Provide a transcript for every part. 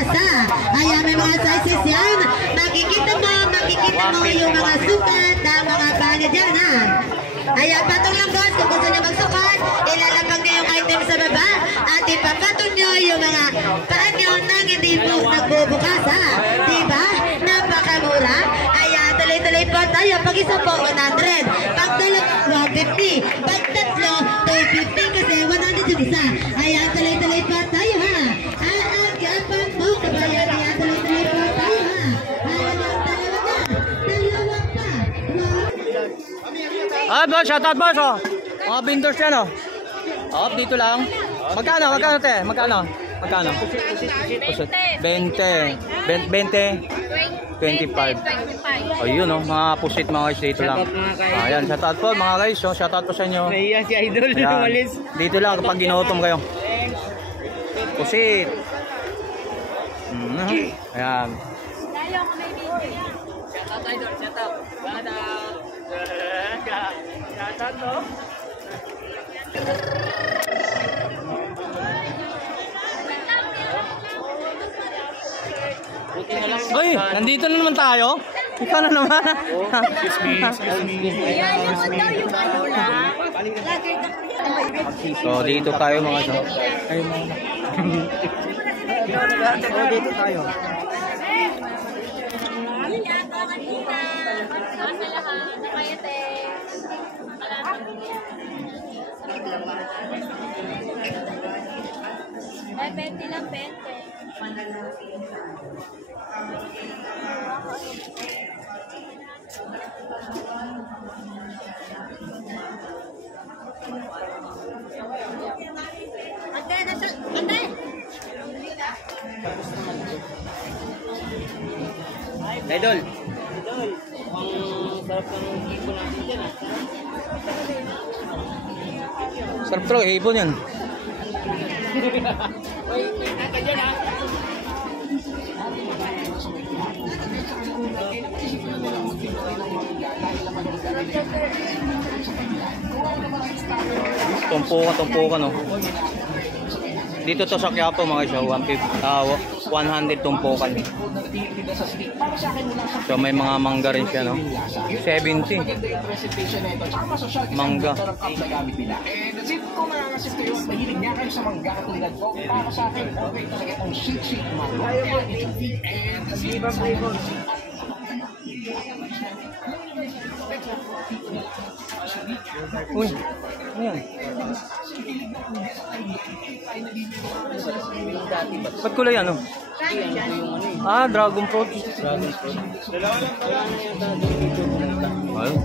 bukasa. Ayan, may mga sizes yan. Makikita mo yung mga sukat ng mga paa niya dyan, ha. Ayan, patong lang boss, kung gusto niya magsukat, ilalapag niyo yung item sa baba at ipapatong niyo yung mga paa niyo nang hindi po nagbubukas, ha. Diba? Napakamura. Ayan, tuloy-tuloy po tayo. Pag isa po, 100. Pag dalawa, 150. Pag tatlo, 250 kasi 100 yung isa. Ayan, tuloy-tuloy po tayo, ha. Aagapan mo, kabayan. Ayan, tuloy-tuloy po tayo, ha. Ayan, dalawa pa. Ah, boss, shoutout boss, oh. Mga vendors yan, oh. Oh, dito lang. Magkano, te? Magkano? 20. 25. Oh, yun, oh. Mga pusit mga guys, dito lang. Ayan, shoutout po mga guys, oh. Shoutout po sa inyo. Naiya si Idol. Ayan. Dito lang kapag ginutom kayo. Pusit. Ayan. Shoutout Idol, shoutout. Shoutout no? Uy, nandito na naman tayo. Ikaw na naman. So, dito tayo mga so. Dito tayo. Bente lang, bente. Idol. Ang sarap ng ibon natin dyan, ah. Sarap talaga, ibon yan. Uy, naka dyan, ah. Tumpukan, oh. Dito to sa Quiapo mga siya, 100 tumpukan. So may mga mangga rin siya, no? 70. Mangga. Kung nangangasit kayo at mahilig niya kayo sa mangga katulad ko, para sa akin, okay talaga itong shake mango. Uy, ano yan? Ba't kulay ano? Ah, dragon fruit. Dalawa lang pala na yata dito. Ayun.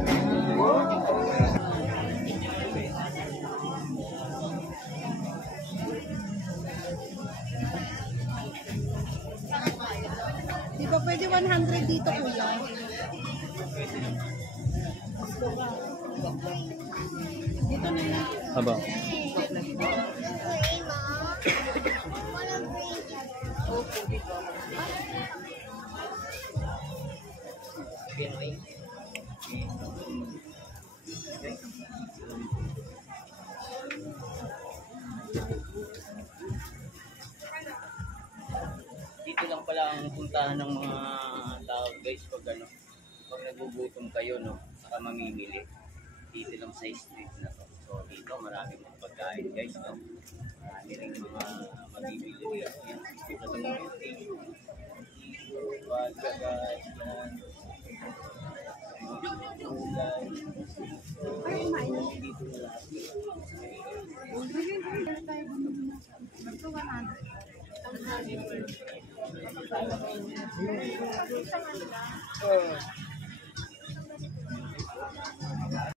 Di ba pwede 100 dito, kuya? Dito na lang. Aba. Dito lang pala ang puntahan ng mga tao guys pag ano, pag nagugutom kayo, no, saka mamimili. Dito lang sa street na to. So dito maraming mga pagkain guys, no. Marami rin mga mamimili. Yan, dito sa mga station. Pagka guys, yan. Dito na lahat.